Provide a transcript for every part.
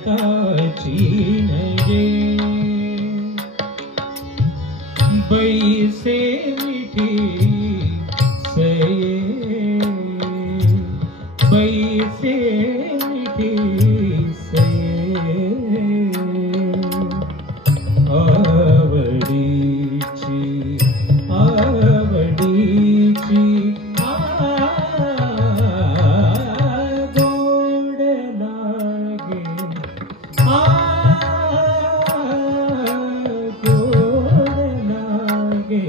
संगताची नये बैसे मिठी सये बैसे मिठी सये आवडीची आवडीची गोड लागे गोड लागे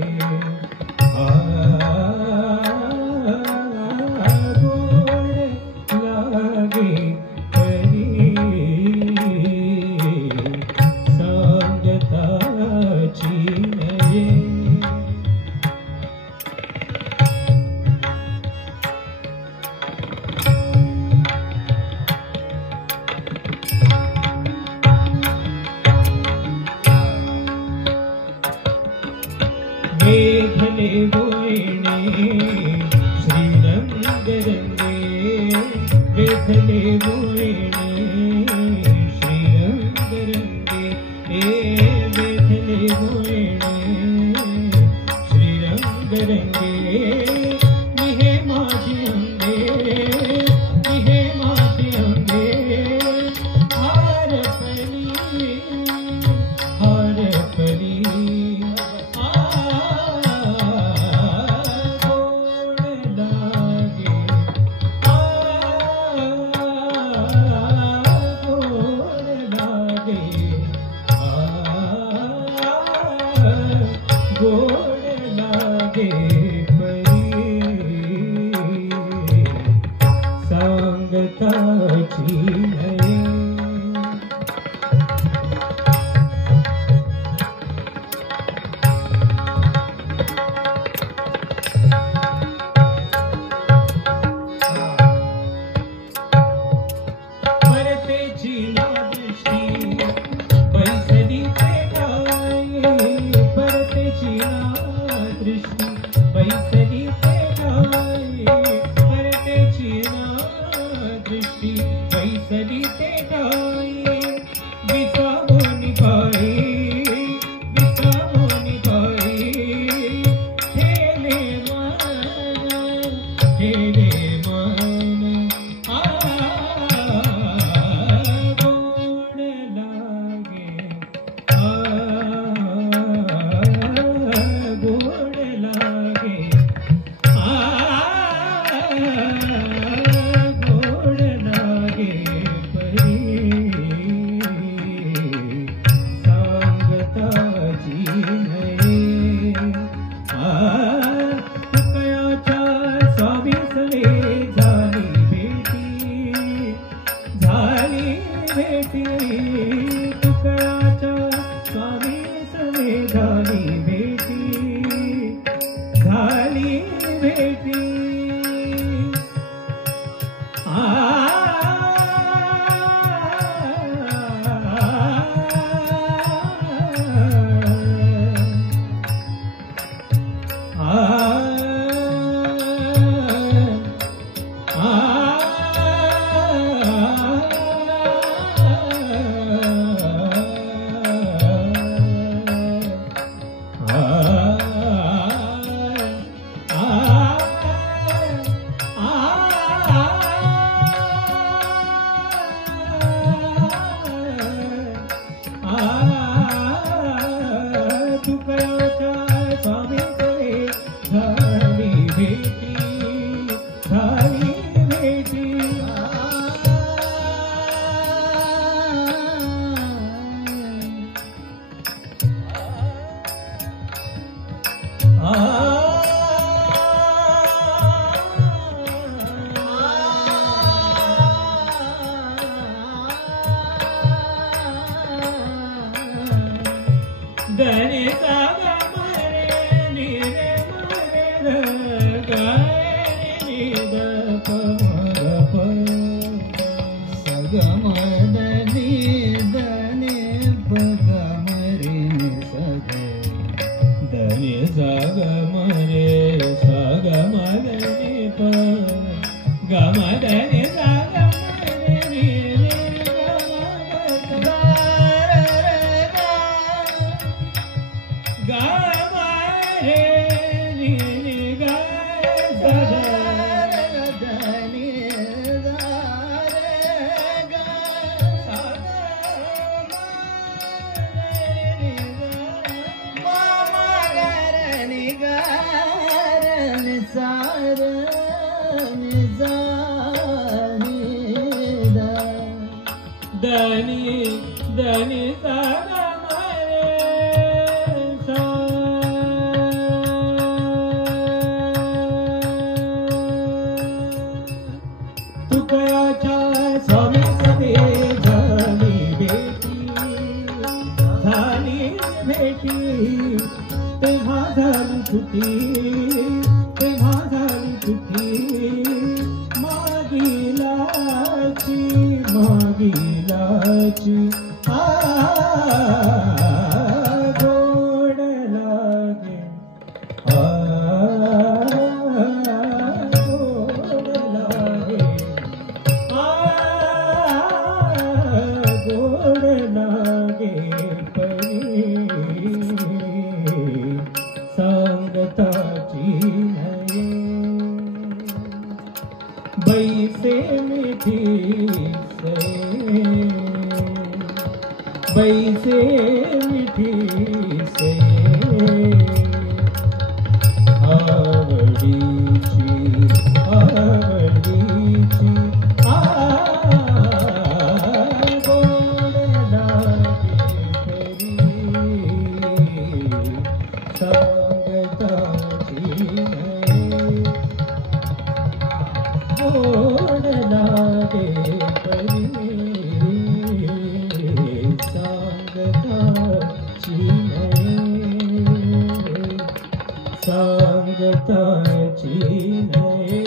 गोड लागे परी संगताची नये वेधले बोयणे श्रीरंगरंगे वेधले बोयणे श्रीरंगरंगे वेधले बोयणे श्रीरंगरंगे निहे माझी अंगे निहे माझी अंगे हारपली हारपली गोड लागे परी संगताची नये परतेची नादृष्टी बैसली पेटाई परतेची नादृष्टी बैसली पेटाई परतेची नादृष्टी बैसली पेटाई विसावोनी बाई विसावोनी बाई ठेले मन गोड लागे गोड लागे गोड लागे परी संगताची नये तुकयाच्या स्वामीसने झाली भेटी तुकयाच्या स्वामीसने झाली भेटी सुखी तेव्हा झाली सुखी मागिलाची मागिलाची गोड लागे गोड लागे गोड लागे परी सांगताची नये बैसे मिठी से बैसे मिठी से आवडीची आवडीची गोड लागे तरी सांगताची नये गोड लागे परी सांगताची नये सांगताची नये